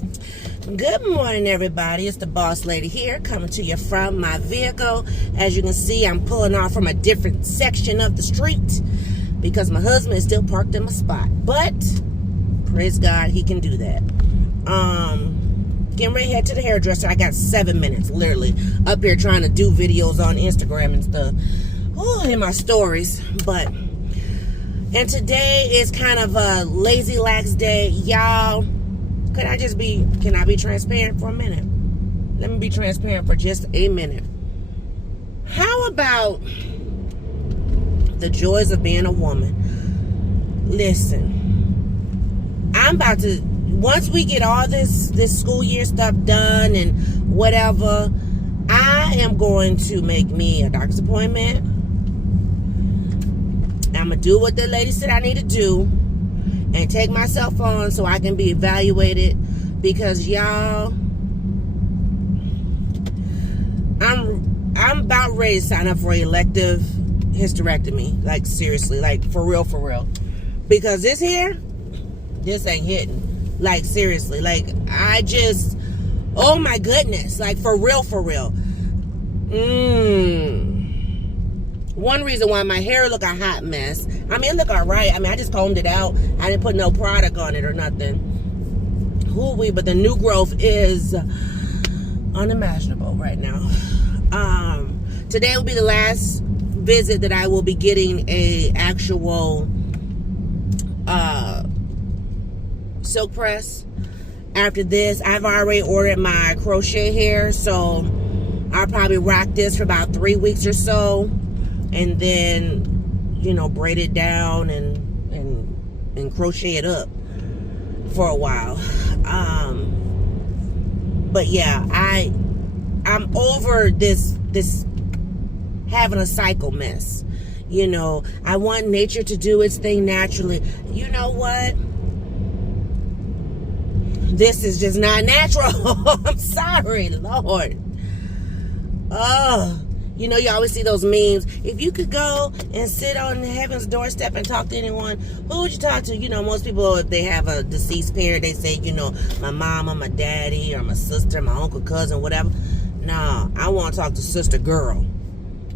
Good morning, everybody. It's the boss lady here, coming to you from my vehicle. As you can see, I'm pulling off from a different section of the street because my husband is still parked in my spot. But praise God, he can do that. Getting ready to head to the hairdresser. I got 7 minutes, literally, up here trying to do videos on Instagram and stuff. Oh, in my stories. And today is kind of a lazy lax day, y'all. Can I be transparent for a minute? Let me be transparent for just a minute. How about the joys of being a woman? Listen, I'm about to, once we get all this school year stuff done and whatever, I am going to make me a doctor's appointment. I'm going to do what the lady said I need to do and take myself on so I can be evaluated, because y'all, I'm about ready to sign up for elective hysterectomy. Like, seriously, like, for real. Because this ain't hitting. Like, seriously, like, oh my goodness, like, for real. One reason why my hair look a hot mess. I mean, it look all right. I mean, I just combed it out. I didn't put no product on it or nothing. But the new growth is unimaginable right now. Today will be the last visit that I will be getting a actual silk press. After this, I've already ordered my crochet hair, so I'll probably rock this for about 3 weeks or so. And then, braid it down and crochet it up for a while. But yeah, I'm over this having a cycle mess. I want nature to do its thing naturally. You know what? This is just not natural. I'm sorry, Lord. You always see those memes. If you could go and sit on heaven's doorstep and talk to anyone, who would you talk to? Most people, if they have a deceased parent, they say, my mama, my daddy, or my sister, my uncle, cousin, whatever. Nah, I want to talk to Sister Girl.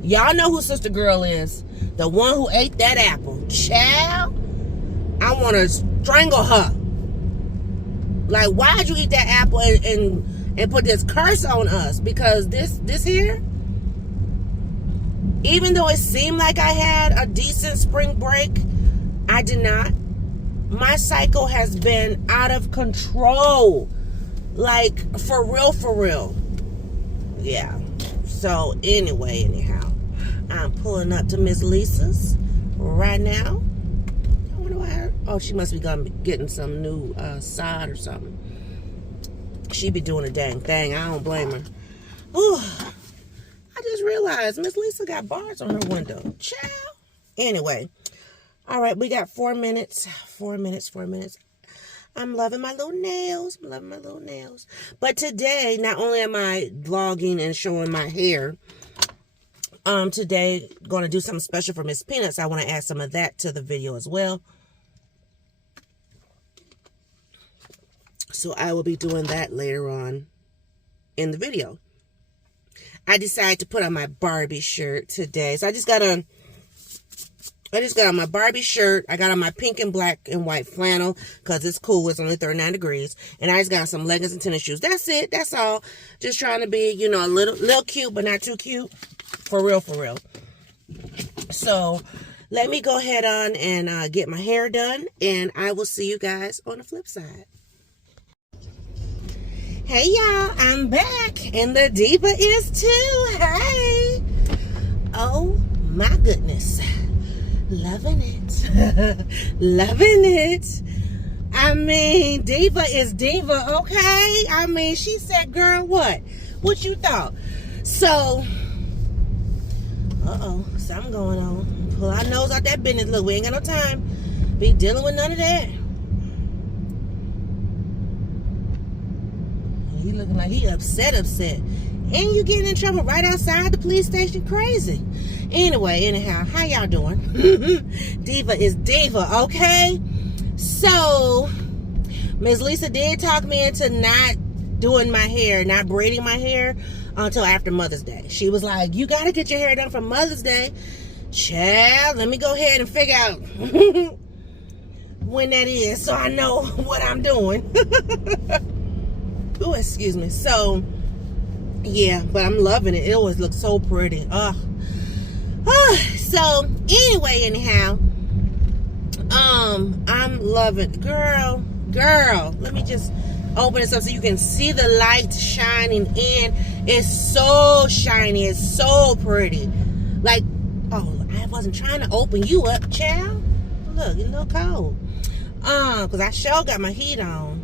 Y'all know who Sister Girl is. The one who ate that apple. Child, I want to strangle her. Like, why'd you eat that apple and put this curse on us? Because this here, even though it seemed like I had a decent spring break, I did not. My cycle has been out of control. Like, for real. Yeah. So, anyhow, I'm pulling up to Miss Lisa's right now. I wonder why she must be getting some new sod or something. She be doing a dang thing. I don't blame her. Ooh. I just realized Miss Lisa got bars on her window. Ciao. Anyway. All right. We got 4 minutes. 4 minutes. I'm loving my little nails. But today, not only am I vlogging and showing my hair, today, going to do something special for Miss Peanuts. I want to add some of that to the video as well. So I will be doing that later on in the video. I decided to put on my Barbie shirt today. So I just got on my Barbie shirt. I got on my pink and black and white flannel because it's cool. It's only 39 degrees. And I just got some leggings and tennis shoes. That's it. That's all. Just trying to be, a little cute, but not too cute. For real. So let me go ahead on and get my hair done. And I will see you guys on the flip side. Hey y'all, I'm back and the diva is too. Hey, oh my goodness, loving it. I mean, diva is diva, okay? I mean, she said, girl, what you thought? So something going on. Pull our nose out that business. Look, we ain't got no time be dealing with none of that. He looking like he upset. And you getting in trouble right outside the police station. Crazy. Anyhow, how y'all doing? Diva is diva, okay? So, Miss Lisa did talk me into not doing my hair, not braiding my hair until after Mother's Day. She was like, you got to get your hair done for Mother's Day. Child, let me go ahead and figure out when that is so I know what I'm doing. Oh, excuse me. So, yeah, but I'm loving it. It always looks so pretty. So, anyway, anyhow, I'm loving it. Girl, let me just open this up so you can see the light shining in. It's so shiny. It's so pretty. Like, oh, I wasn't trying to open you up, child. Look, it's a little cold. Because I sure got my heat on.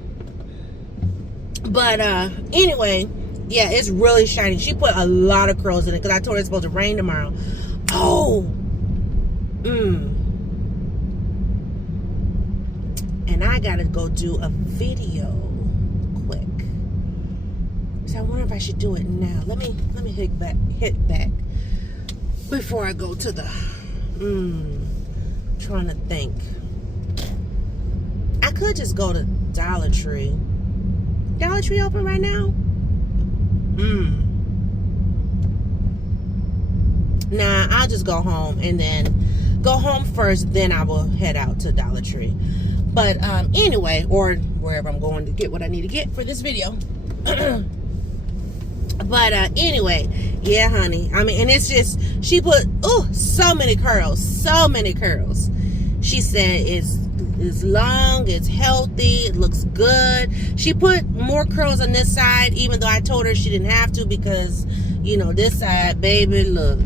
But, anyway, yeah, it's really shiny. She put a lot of curls in it because I told her it's supposed to rain tomorrow. Oh. And I gotta go do a video quick. So I wonder if I should do it now. Let me hit back before I go to the trying to think. I could just go to Dollar Tree. Dollar Tree open right now? Nah, I'll just go home and then go home first, then I will head out to Dollar Tree. But anyway, or wherever I'm going to get what I need to get for this video. But anyway, yeah, honey. I mean, and it's just, she put, so many curls. She said it's long, it's healthy, it looks good. She put more curls on this side, even though I told her she didn't have to because, you know, this side, baby, look.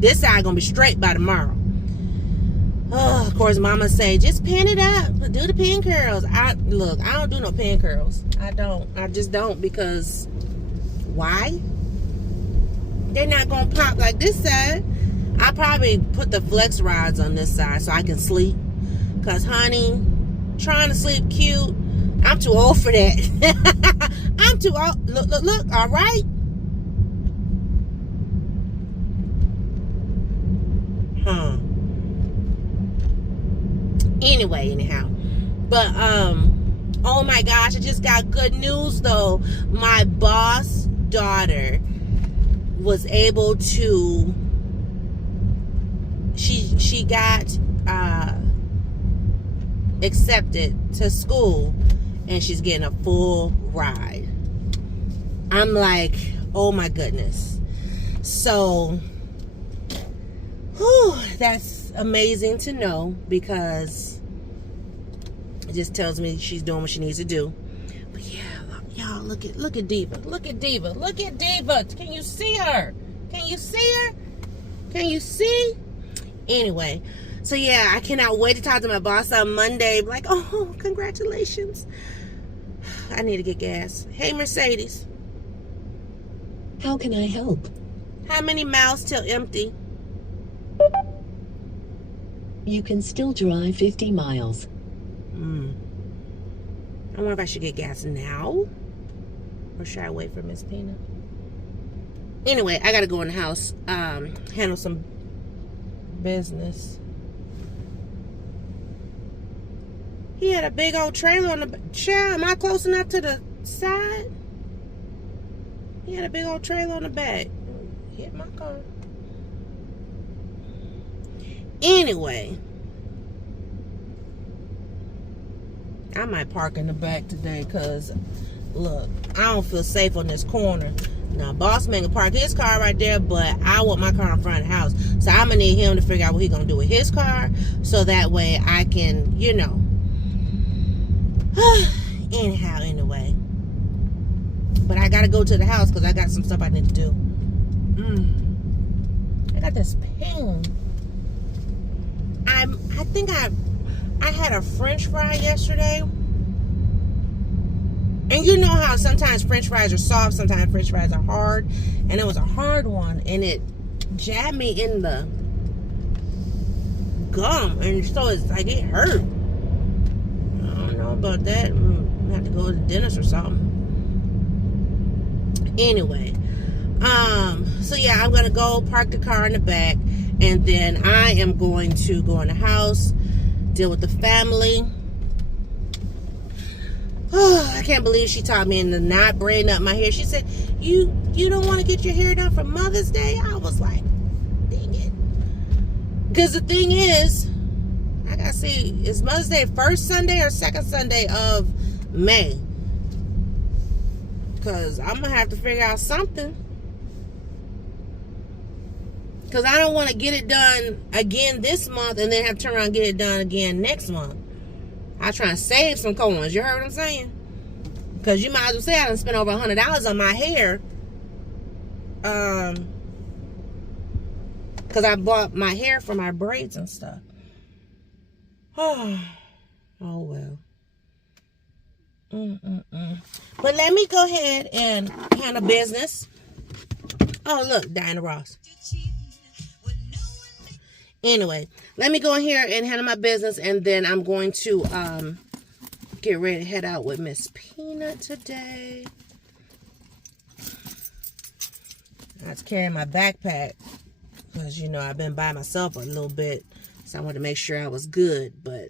This side gonna be straight by tomorrow. Oh, of course, mama say, just pin it up. Do the pin curls. I don't do no pin curls. I just don't because why? They're not gonna pop like this side. I probably put the flex rods on this side so I can sleep. Cause honey, trying to sleep cute, I'm too old for that. I'm too old. Look, all right. Anyway, anyhow. But oh my gosh, I just got good news though. My boss daughter was able to she got accepted to school and she's getting a full ride. I'm like, oh my goodness. So that's amazing to know because it just tells me she's doing what she needs to do. But yeah, y'all, look at Diva. Look at Diva. Can you see her? Can you see? Anyway, so yeah, I cannot wait to talk to my boss on Monday. Like, oh, congratulations. I need to get gas. Hey, Mercedes. How can I help? How many miles till empty? You can still drive 50 miles. I wonder if I should get gas now or should I wait for Miss Pina? Anyway, I gotta go in the house, handle some business. He had a big old trailer on the child. Am I close enough to the side? He had a big old trailer on the back. Hit my car. Anyway, I might park in the back today because, look, I don't feel safe on this corner. Now, boss man can park his car right there, but I want my car in front of the house. So I'm going to need him to figure out what he's going to do with his car so that way I can, you know. Anyhow, anyway. But I got to go to the house because I got some stuff I need to do. I got this pain. I think I had a French fry yesterday. And you know how sometimes French fries are soft, sometimes French fries are hard. And it was a hard one. And it jabbed me in the gum. And so it's like it hurt. I don't know about that. I have to go to the dentist or something. Anyway. So yeah, I'm going to go park the car in the back. And then I am going to go in the house, deal with the family. Oh, I can't believe she taught me into not braiding up my hair. She said, you don't want to get your hair done for Mother's Day? I was like, dang it. Because the thing is, I gotta see, is Mother's Day first Sunday or second Sunday of May? Because I'm going to have to figure out something. Because I don't want to get it done again this month and then have to turn around and get it done again next month. I try and save some coins. You heard what I'm saying? Because you might as well say I done spent over $100 on my hair. Because I bought my hair for my braids and stuff. Oh well. But let me go ahead and handle business. Oh, look, Diana Ross. Anyway, let me go in here and handle my business, and then I'm going to get ready to head out with Miss Peanut today. I was carrying my backpack because, you know, I've been by myself a little bit, so I wanted to make sure I was good, but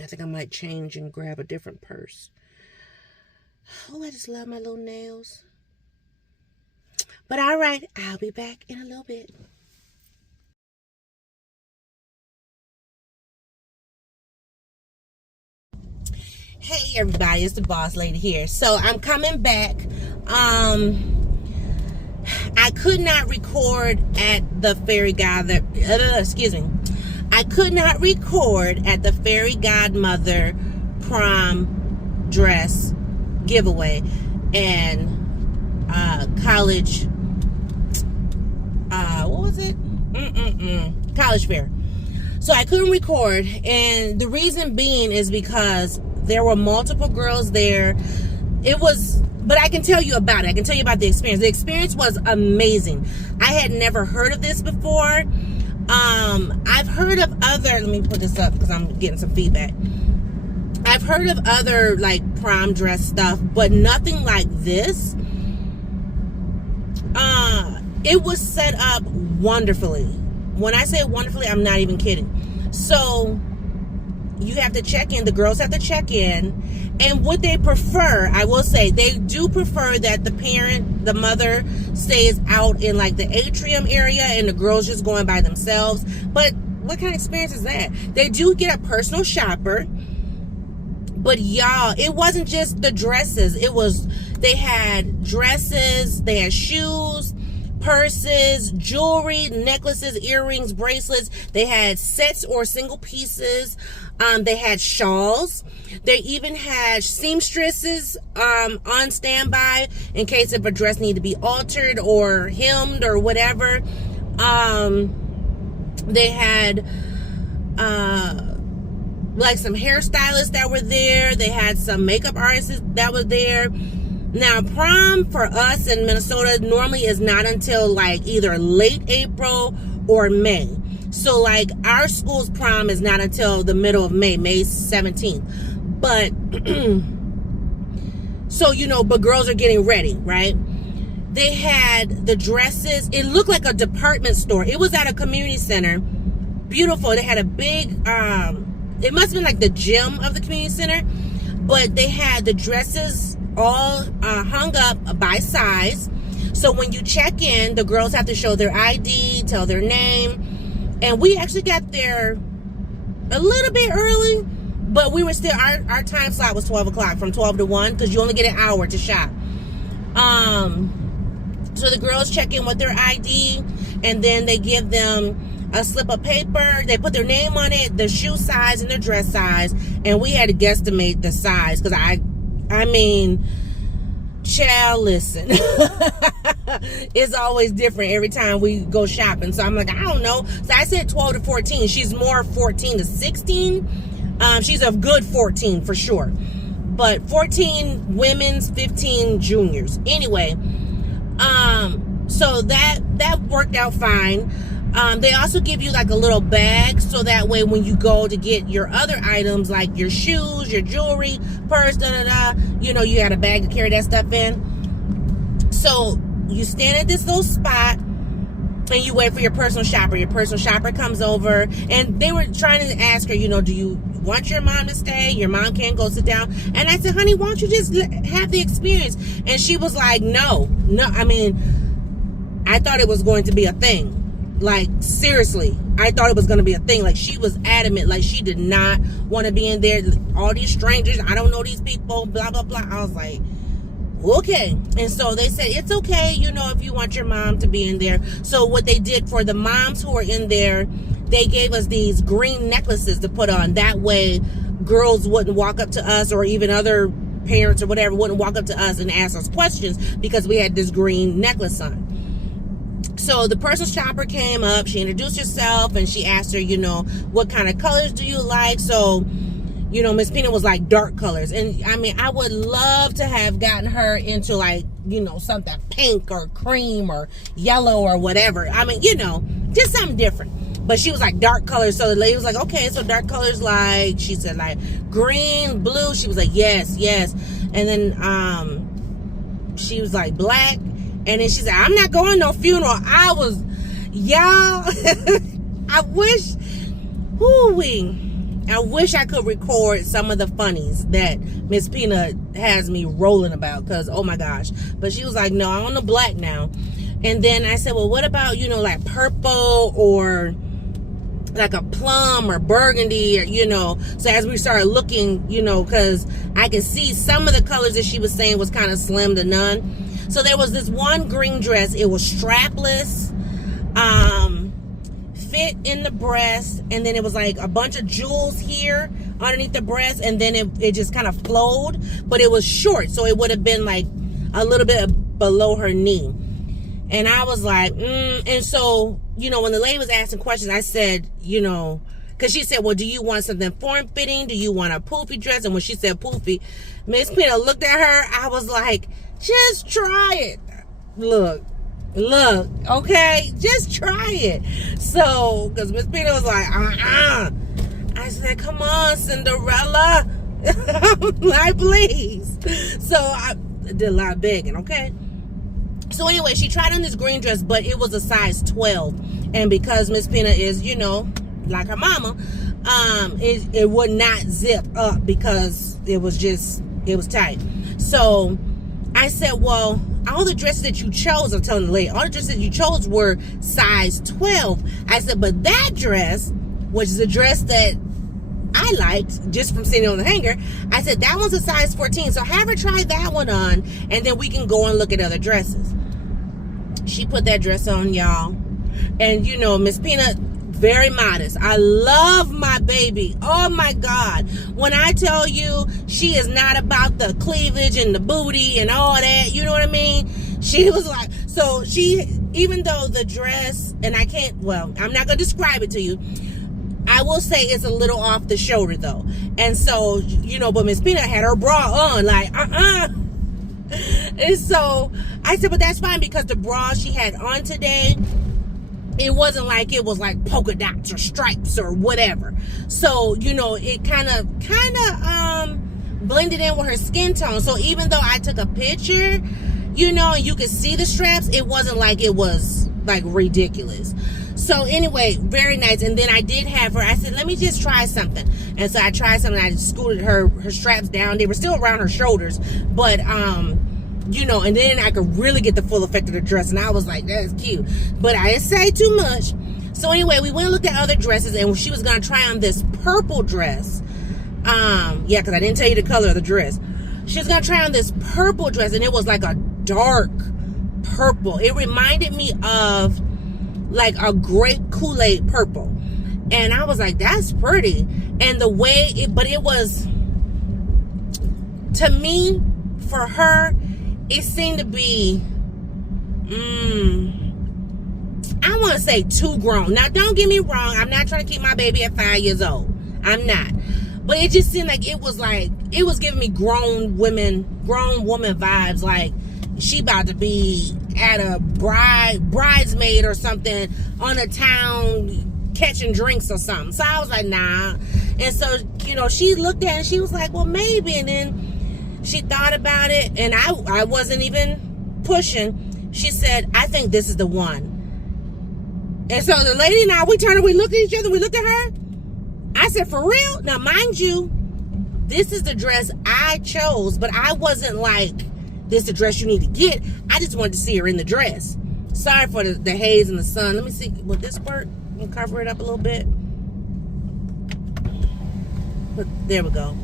I think I might change and grab a different purse. Oh, I just love my little nails. But all right, I'll be back in a little bit. Hey everybody, it's the boss lady here. So I'm coming back. I could not record at the fairy godmother. I could not record at the fairy godmother prom dress giveaway and college. What was it? College fair. So I couldn't record, and the reason being is because there were multiple girls there. But I can tell you about it. I can tell you about the experience. The experience was amazing. I had never heard of this before. I've heard of other, let me put this up because I'm getting some feedback. I've heard of other like prom dress stuff, but nothing like this. It was set up wonderfully. When I say wonderfully, I'm not even kidding. So you have to check in. The girls have to check in. And what they prefer, I will say, they do prefer that the mother stays out in like the atrium area and the girls just going by themselves. But what kind of experience is that? They do get a personal shopper. But y'all, it wasn't just the dresses. They had dresses, they had shoes, purses, jewelry, necklaces, earrings, bracelets. They had sets or single pieces. They had shawls. They even had seamstresses on standby in case if a dress needed to be altered or hemmed or whatever. They had like some hairstylists that were there. They had some makeup artists that were there. Now, prom for us in Minnesota normally is not until like either late April or May. So like our school's prom is not until the middle of May 17th. But, so, you know, but girls are getting ready, right? They had the dresses. It looked like a department store. It was at a community center. Beautiful. They had a big, it must have been like the gym of the community center. But they had the dresses all hung up by size. So when you check in, the girls have to show their ID, tell their name. And we actually got there a little bit early, but we were still, our time slot was 12 o'clock, from 12 to 1, because you only get an hour to shop. So the girls check in with their ID, and then they give them a slip of paper. They put their name on it, their shoe size, and their dress size. And we had to guesstimate the size, because I mean, child, listen. It's always different every time we go shopping. So I'm like, I don't know. So I said 12 to 14. She's more 14 to 16. She's a good 14 for sure. But 14 women's, 15 juniors. Anyway, so that worked out fine. They also give you like a little bag, so that way when you go to get your other items like your shoes, your jewelry, purse, you know, you got a bag to carry that stuff in. So you stand at this little spot, and you wait for your personal shopper. Your personal shopper comes over, and they were trying to ask her, do you want your mom to stay? Your mom can't go sit down. And I said, honey, why don't you just have the experience? And she was like, no. I mean, I thought it was going to be a thing. Like, seriously, I thought it was going to be a thing. Like, she was adamant. Like, she did not want to be in there. All these strangers, I don't know these people, blah, blah, blah. I was like, okay. And so they said, it's okay, if you want your mom to be in there. So what they did for the moms who were in there, they gave us these green necklaces to put on. That way, girls wouldn't walk up to us, or even other parents or whatever wouldn't walk up to us and ask us questions, because we had this green necklace on. So the personal shopper came up, she introduced herself, and she asked her, what kind of colors do you like? So, Miss Pina was like dark colors. And I mean, I would love to have gotten her into like, something pink or cream or yellow or whatever. I mean, just something different. But she was like dark colors. So the lady was like, okay, so dark colors, like, she said like green, blue. She was like, yes. And then she was like black. And then she said, I'm not going to no funeral. I was, y'all, I wish I could record some of the funnies that Miss Pina has me rolling about, because, oh my gosh. But she was like, no, I'm on the black now. And then I said, well, what about, like purple or like a plum or burgundy, or, so as we started looking, because I could see some of the colors that she was saying was kind of slim to none. So there was this one green dress. It was strapless, fit in the breast, and then it was like a bunch of jewels here underneath the breast, and then it just kind of flowed, but it was short, so it would have been like a little bit below her knee. And I was like, and so, when the lady was asking questions, I said, because she said, well, do you want something form-fitting? Do you want a poofy dress? And when she said poofy, Miss Pina looked at her. I was like, just try it. Look, okay? Just try it. So, because Miss Pina was like, I said, come on, Cinderella. Like, please. So, I did a lot of begging, okay? So, anyway, she tried on this green dress, but it was a size 12. And because Miss Pina is, like her mama, it would not zip up, because it was tight. So, I said, well, all the dresses that you chose, I'm telling the lady, all the dresses that you chose were size 12. I said, but that dress, which is a dress that I liked just from sitting on the hanger, I said, that one's a size 14. So have her try that one on, and then we can go and look at other dresses. She put that dress on, y'all. And, Miss Pina, very modest. I love my baby. Oh my God. When I tell you, she is not about the cleavage and the booty and all that, you know what I mean? She was like, so even though the dress, and I'm not going to describe it to you. I will say it's a little off the shoulder though. And so, but Miss Pina had her bra on, like, And so I said, but that's fine, because the bra she had on today, it wasn't like it was like polka dots or stripes or whatever. So, it kind of blended in with her skin tone. So even though I took a picture, and you could see the straps, it wasn't like it was like ridiculous. So anyway, very nice. And then I did have her, I said, let me just try something. And so I tried something. I scooted her straps down. They were still around her shoulders, but and then I could really get the full effect of the dress. And I was like, that's cute. But I didn't say too much. So anyway, we went and looked at other dresses, and she was going to try on this purple dress. Because I didn't tell you the color of the dress. She was going to try on this purple dress, and it was like a dark purple. It reminded me of like a grape Kool-Aid purple. And I was like, that's pretty. And the way it was, to me, for her, it seemed to be, I want to say too grown. Now, don't get me wrong. I'm not trying to keep my baby at 5 years old. I'm not. But it just seemed like it was giving me grown woman vibes. Like, she about to be at a bridesmaid or something on a town catching drinks or something. So I was like, nah. And so, she looked at it and she was like, well, maybe. And then she thought about it, and I wasn't even pushing. She said, I think this is the one. And so the lady and I, we turned and we looked at each other, we looked at her. I said, for real? Now, mind you, this is the dress I chose, but I wasn't like, this is the dress you need to get. I just wanted to see her in the dress. Sorry for the haze and the sun. Let me see, will this work? We'll cover it up a little bit. But there we go.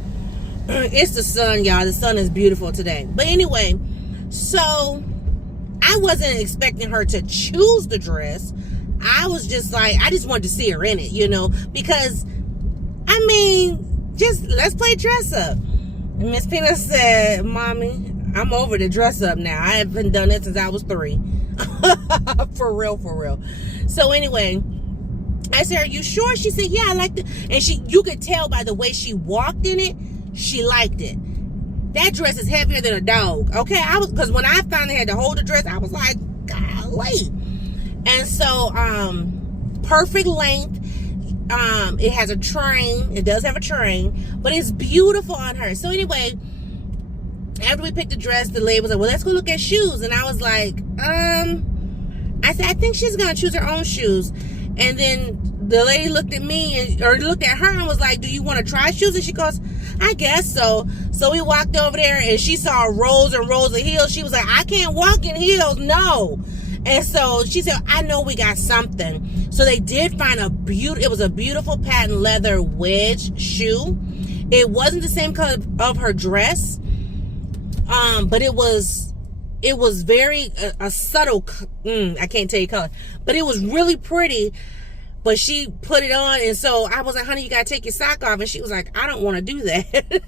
It's the sun, y'all. The sun is beautiful today. But anyway, so I wasn't expecting her to choose the dress. I was just like, I just wanted to see her in it, you know, because, I mean, just let's play dress up. And Miss Peanut said, Mommy, I'm over the dress up now. I haven't done it since I was 3. For real, for real. So anyway, I said, are you sure? She said, yeah, I liked it. And you could tell by the way she walked in it, she liked it. That dress is heavier than a dog. Okay, because when I finally had to hold the dress, I was like, golly. And so, perfect length. It has a train. It does have a train, but it's beautiful on her. So anyway, after we picked the dress, the lady was like, well, let's go look at shoes. And I was like, I said, I think she's going to choose her own shoes. And then the lady looked at me or looked at her and was like, do you want to try shoes? And she goes, I guess so. So we walked over there and she saw rows and rows of heels. She was like, I can't walk in heels. No. And so she said, I know we got something. So they did find it was a beautiful patent leather wedge shoe. It wasn't the same color of her dress. But it was very, a subtle, I can't tell you color, but it was really pretty. But she put it on, and so I was like, honey, you gotta take your sock off. And she was like, I don't want to do that.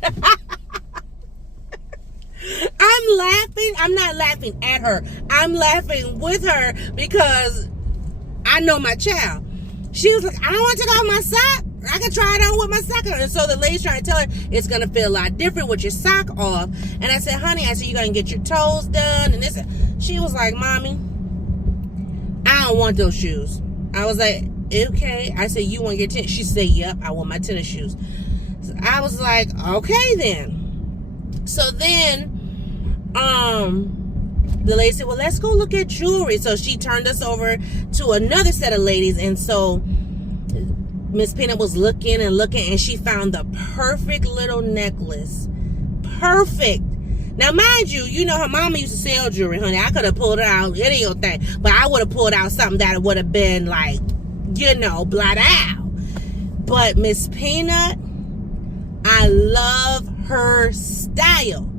I'm laughing. I'm not laughing at her. I'm laughing with her because I know my child. She was like, I don't want to take off my sock. I can try it on with my sock on. And so the lady's trying to tell her it's going to feel a lot different with your sock off. And I said, honey, you're going to get your toes done. And this. She was like, Mommy, I don't want those shoes. I was like, okay. I said, you want your tennis? She said, yep, I want my tennis shoes. So I was like, okay then. So then, the lady said, well, let's go look at jewelry. So she turned us over to another set of ladies. And so Miss Peanut was looking and looking, and she found the perfect little necklace. Perfect. Now, mind you, you know her mama used to sell jewelry, honey. I could have pulled it out, it ain't your thing. But I would have pulled out something that would have been like, you know, blot out. But Miss Peanut, I love her style.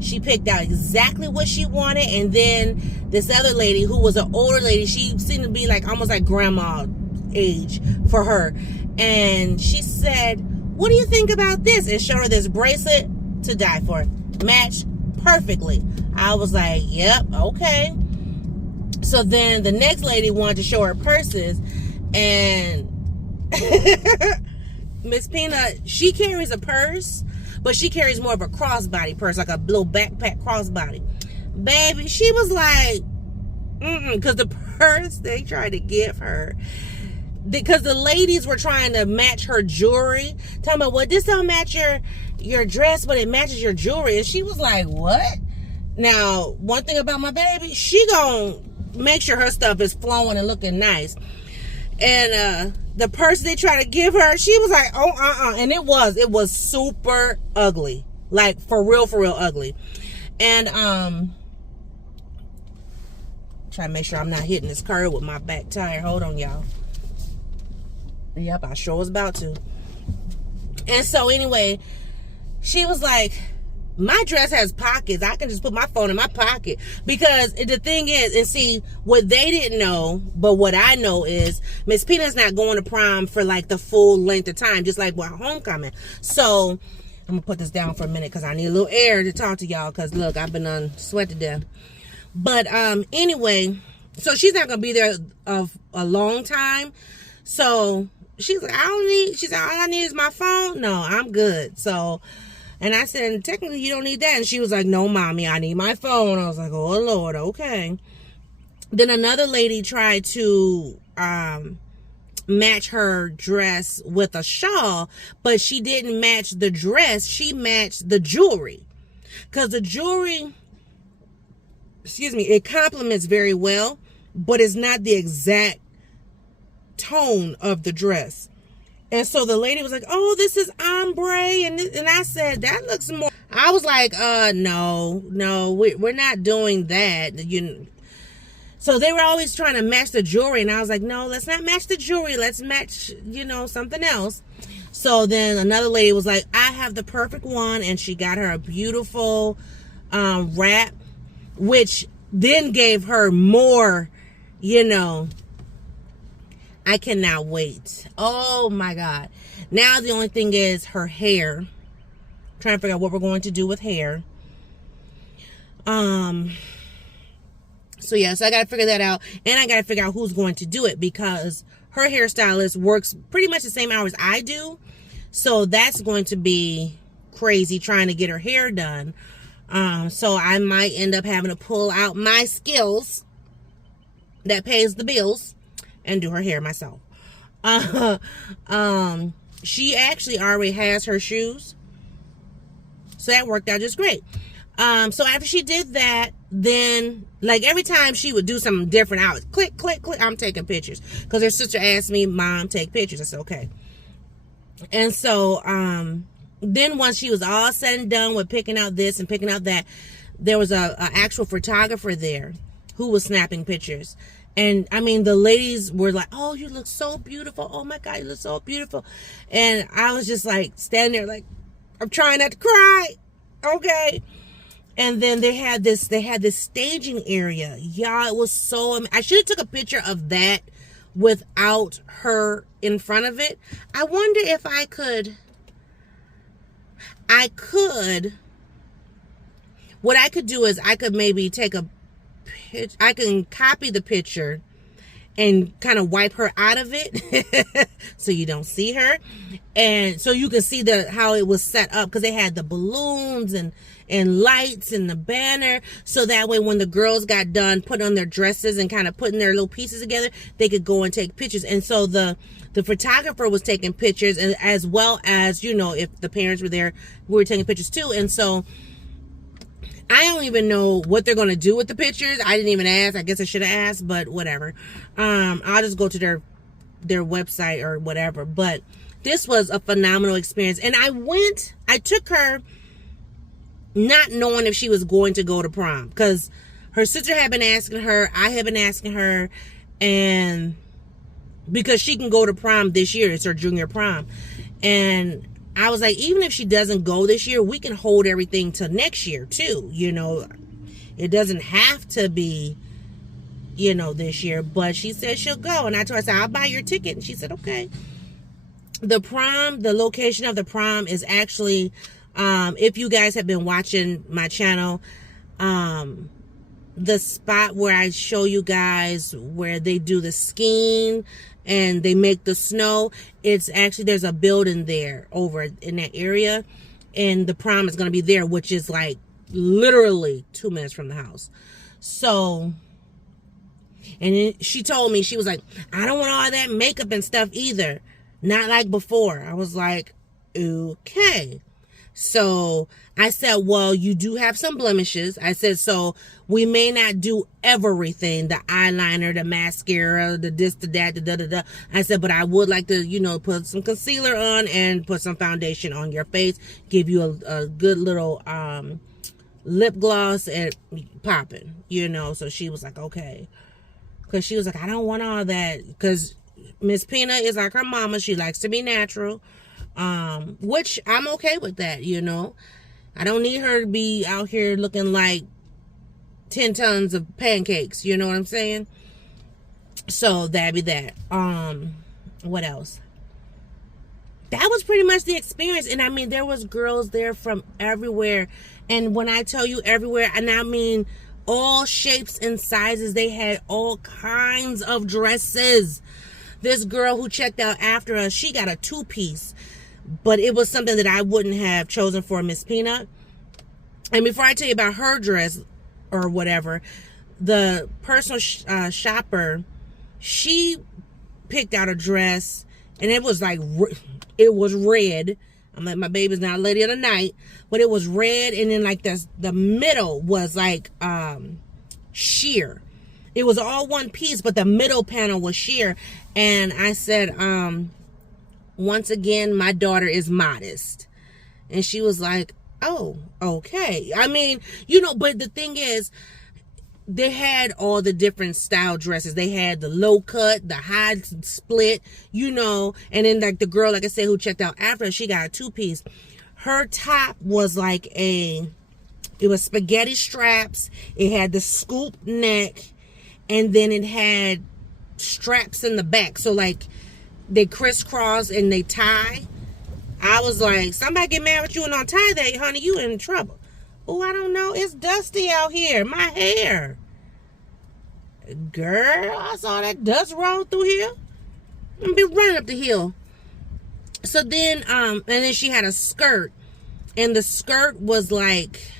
She picked out exactly what she wanted. And then this other lady, who was an older lady, she seemed to be like almost like grandma age for her. And she said, what do you think about this? And showed her this bracelet to die for. Matched perfectly. I was like, yep, okay. So then the next lady wanted to show her purses. And Miss Peanut, she carries a purse, but she carries more of a crossbody purse, like a little backpack crossbody. Baby, she was like, because the purse they tried to give her, because the ladies were trying to match her jewelry, talking about, well, this don't match your dress, but it matches your jewelry. And she was like, what? Now, one thing about my baby, she gonna make sure her stuff is flowing and looking nice. And the purse they try to give her, she was like, oh, and it was super ugly, like for real ugly. And try to make sure I'm not hitting this curb with my back tire. Hold on, y'all. Yep, I sure was about to. And so anyway, she was like, my dress has pockets. I can just put my phone in my pocket. Because the thing is, and see, what they didn't know, but what I know is, Miss Peanut's not going to prom for like the full length of time, just like with homecoming. So, I'm going to put this down for a minute because I need a little air to talk to y'all. Because look, I've been sweat to death. But anyway, so she's not going to be there a long time. So, she's like, she's like, all I need is my phone. No, I'm good. So, and I said, technically, you don't need that. And she was like, no, Mommy, I need my phone. I was like, oh, Lord, okay. Then another lady tried to match her dress with a shawl, but she didn't match the dress. She matched the jewelry. Because the jewelry, it complements very well, but it's not the exact tone of the dress. And so the lady was like, oh, this is ombre. And I said, that looks more. I was like, no, we're not doing that. So they were always trying to match the jewelry. And I was like, no, let's not match the jewelry. Let's match, something else. So then another lady was like, I have the perfect one. And she got her a beautiful wrap, which then gave her more, I cannot wait. Oh my God. Now the only thing is her hair. I'm trying to figure out what we're going to do with hair. So I got to figure that out. And I got to figure out who's going to do it, because her hairstylist works pretty much the same hours I do. So that's going to be crazy trying to get her hair done. So I might end up having to pull out my skills that pays the bills and do her hair myself. She actually already has her shoes, so that worked out just great. So after she did that, then like every time she would do something different, I would click, I'm taking pictures, because her sister asked me, Mom, take pictures. I said, okay. And so then once she was all said and done with picking out this and picking out that, there was a actual photographer there who was snapping pictures. And I mean, the ladies were like, oh, you look so beautiful. Oh my God, you look so beautiful. And I was just like standing there like, I'm trying not to cry. Okay. And then they had this staging area. Yeah, it was so, I should have took a picture of that without her in front of it. I wonder if I could, what I could do is I could maybe take a picture, I can copy the picture and kind of wipe her out of it so you don't see her, and so you can see how it was set up, because they had the balloons and lights and the banner, so that way when the girls got done putting on their dresses and kind of putting their little pieces together, they could go and take pictures. And so the photographer was taking pictures, and as well as, if the parents were there, we were taking pictures too. And so I don't even know what they're going to do with the pictures. I didn't even ask. I guess I should have asked, but whatever. I'll just go to their website or whatever. But this was a phenomenal experience. And I took her not knowing if she was going to go to prom, because her sister had been asking her, I had been asking her, and because she can go to prom this year, it's her junior prom. And I was like, even if she doesn't go this year, we can hold everything till next year too. It doesn't have to be, this year. But she said she'll go. And I told her, I said, I'll buy your ticket. And she said, okay. The location of the prom is actually, if you guys have been watching my channel, the spot where I show you guys where they do the skiing and they make the snow, it's actually, there's a building there over in that area, and the prom is going to be there, which is like literally 2 minutes from the house. So, and then she told me, she was like, I don't want all that makeup and stuff either, not like before. I was like, okay. So I said, well, you do have some blemishes. I said, so we may not do everything, the eyeliner, the mascara, the this, the that, the da-da-da. I said, but I would like to, put some concealer on and put some foundation on your face, give you a good little lip gloss and popping, So she was like, okay. Because she was like, I don't want all that. Because Miss Pina is like her mama. She likes to be natural. Which I'm okay with that, I don't need her to be out here looking like 10 tons of pancakes, you know what I'm saying? So that'd be that. What else? That was pretty much the experience. And I mean, there was girls there from everywhere. And when I tell you everywhere, and I mean all shapes and sizes, they had all kinds of dresses. This girl who checked out after us, she got a 2-piece. But it was something that I wouldn't have chosen for Miss Peanut. And before I tell you about her dress or whatever, the personal shopper, she picked out a dress, and it was like, it was red. I'm like, my baby's not a lady of the night, but it was red, and then like the middle was like sheer. It was all one piece, but the middle panel was sheer. And I said, once again, my daughter is modest. And she was like, oh, okay. I mean, but the thing is, they had all the different style dresses. They had the low cut, the high split, and then like the girl, like I said, who checked out after, she got a 2-piece. Her top was like it was spaghetti straps. It had the scoop neck, and then it had straps in the back. So like they crisscross and they tie. I was like, somebody get mad with you and untie that, honey, you in trouble. Oh, I don't know. It's dusty out here. My hair. Girl, I saw that dust roll through here. I'm be running up the hill. So then, and then she had a skirt. And the skirt was like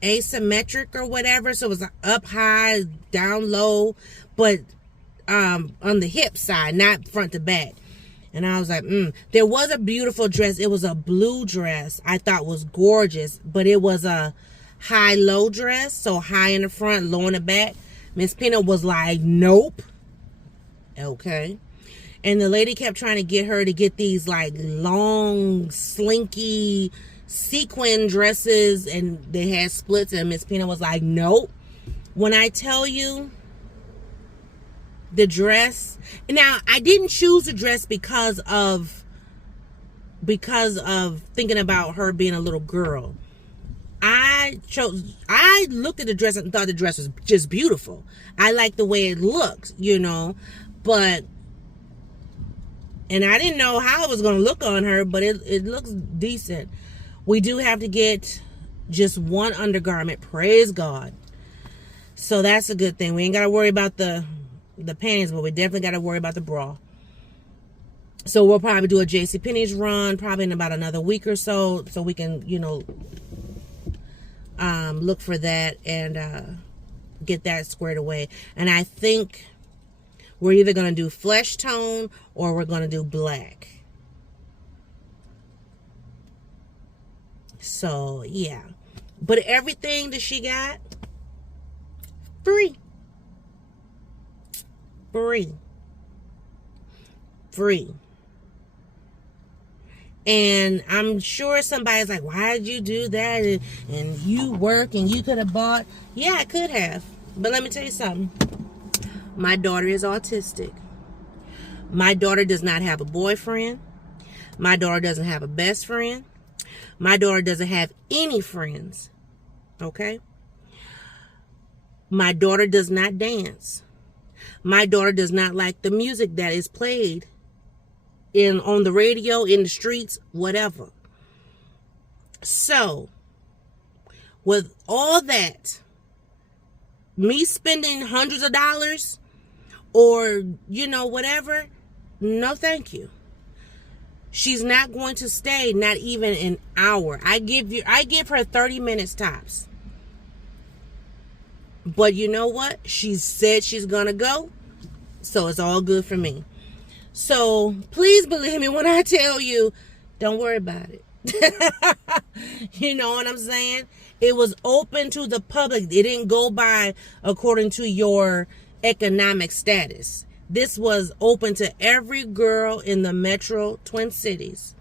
asymmetric or whatever. So it was up high, down low, but on the hip side, not front to back. And I was like, There was a beautiful dress. It was a blue dress. I thought was gorgeous, but it was a high-low dress. So high in the front, low in the back. Miss Pina was like, nope. Okay. And the lady kept trying to get her to get these like long, slinky sequin dresses. And they had splits. And Miss Pina was like, nope. When I tell you, the dress. Now, I didn't choose the dress because of thinking about her being a little girl. I looked at the dress and thought the dress was just beautiful. I liked the way it looked, but, and I didn't know how it was going to look on her, but it looks decent. We do have to get just one undergarment, praise God. So that's a good thing. We ain't got to worry about the panties, but we definitely got to worry about the bra. So we'll probably do a JCPenney's run probably in about another week or so we can, look for that and get that squared away. And I think we're either going to do flesh tone or we're going to do black. So, yeah. But everything that she got, free. And I'm sure somebody's like, why did you do that? And you work and you could have bought. Yeah, I could have. But let me tell you something. My daughter is autistic. My daughter does not have a boyfriend. My daughter doesn't have a best friend. My daughter doesn't have any friends. Okay? My daughter does not dance. My daughter does not like the music that is played on the radio, in the streets, whatever. So, with all that, me spending hundreds of dollars or, whatever, no thank you. She's not going to stay, not even an hour. I give her 30 minutes tops. But you know what? She said she's gonna go, so it's all good for me. So please believe me when I tell you, don't worry about it. You know what I'm saying? It was open to the public. It didn't go by according to your economic status. This was open to every girl in the Metro Twin Cities,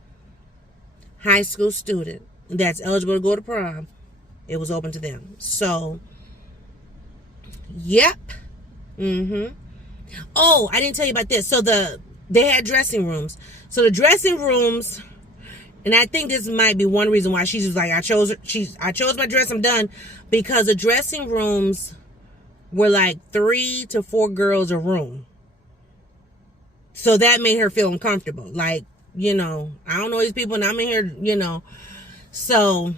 high school student that's eligible to go to prom. It was open to them. So, yep. Oh, I didn't tell you about this. So they had dressing rooms. So the dressing rooms, and I think this might be one reason why she's just like, I chose my dress, I'm done, because the dressing rooms were like 3 to 4 girls a room. So that made her feel uncomfortable. Like, I don't know these people and I'm in here, So,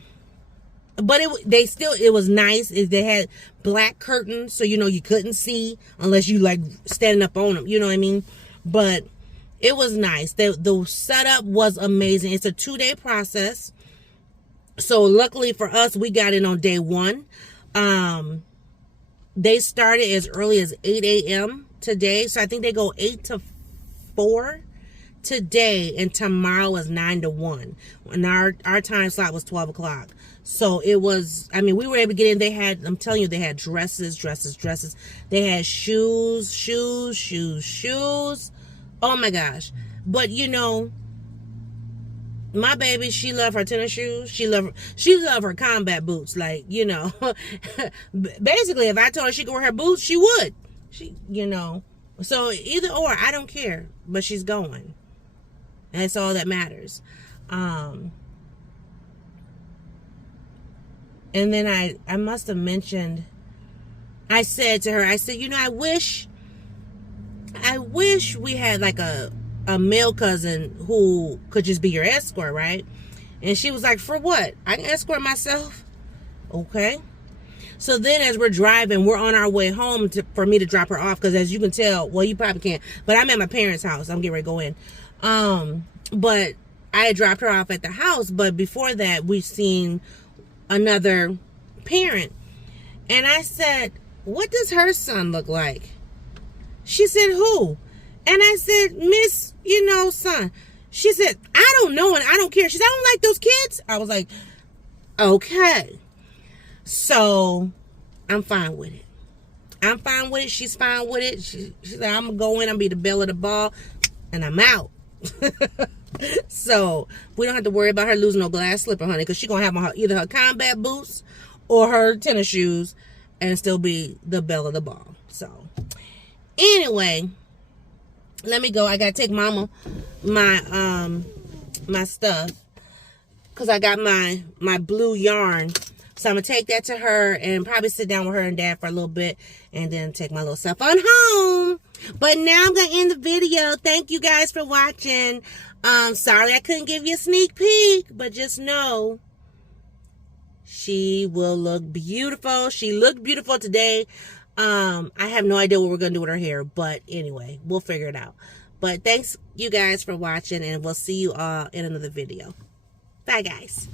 but it was nice. They had black curtains, so, you couldn't see unless you like standing up on them. You know what I mean? But it was nice. The setup was amazing. It's a 2-day process. So luckily for us, we got in on day 1. They started as early as 8 a.m. today. So I think they go 8 to 4 today, and tomorrow is 9 to 1. And our time slot was 12 o'clock. So it was, I mean, we were able to get in. They had, I'm telling you, they had dresses. They had shoes. Oh my gosh. But you know, my baby, she loved her tennis shoes. She loved her combat boots. Like, you know, basically, if I told her she could wear her boots, she would. You know, so either or, I don't care. But she's going. And that's all that matters. And then I must have mentioned, I said to her, I said, you know, I wish we had like a male cousin who could just be your escort, right? And she was like, for what? I can escort myself. Okay. So then as we're driving, we're on our way home for me to drop her off. Because as you can tell, well, you probably can't, but I'm at my parents' house. I'm getting ready to go in. But I had dropped her off at the house. But before that, we've seen another parent. And I said, what does her son look like? She said, who? And I said, Miss, you know, son. She said, I don't know and I don't care. She said, I don't like those kids. I was like, okay. So I'm fine with it. She's fine with it. She said, I'm going to go in. I'm going to be the belle of the ball. And I'm out. So we don't have to worry about her losing no glass slipper, honey, because she's going to have on either her combat boots or her tennis shoes and still be the belle of the ball. So anyway, let me go. I got to take mama my stuff because I got my blue yarn. So I'm going to take that to her and probably sit down with her and dad for a little bit and then take my little stuff on home. But now I'm going to end the video. Thank you guys for watching. Sorry I couldn't give you a sneak peek, but just know she will look beautiful. She looked beautiful today. I have no idea what we're going to do with her hair, but anyway, we'll figure it out. But thanks you guys for watching, and we'll see you all in another video. Bye, guys.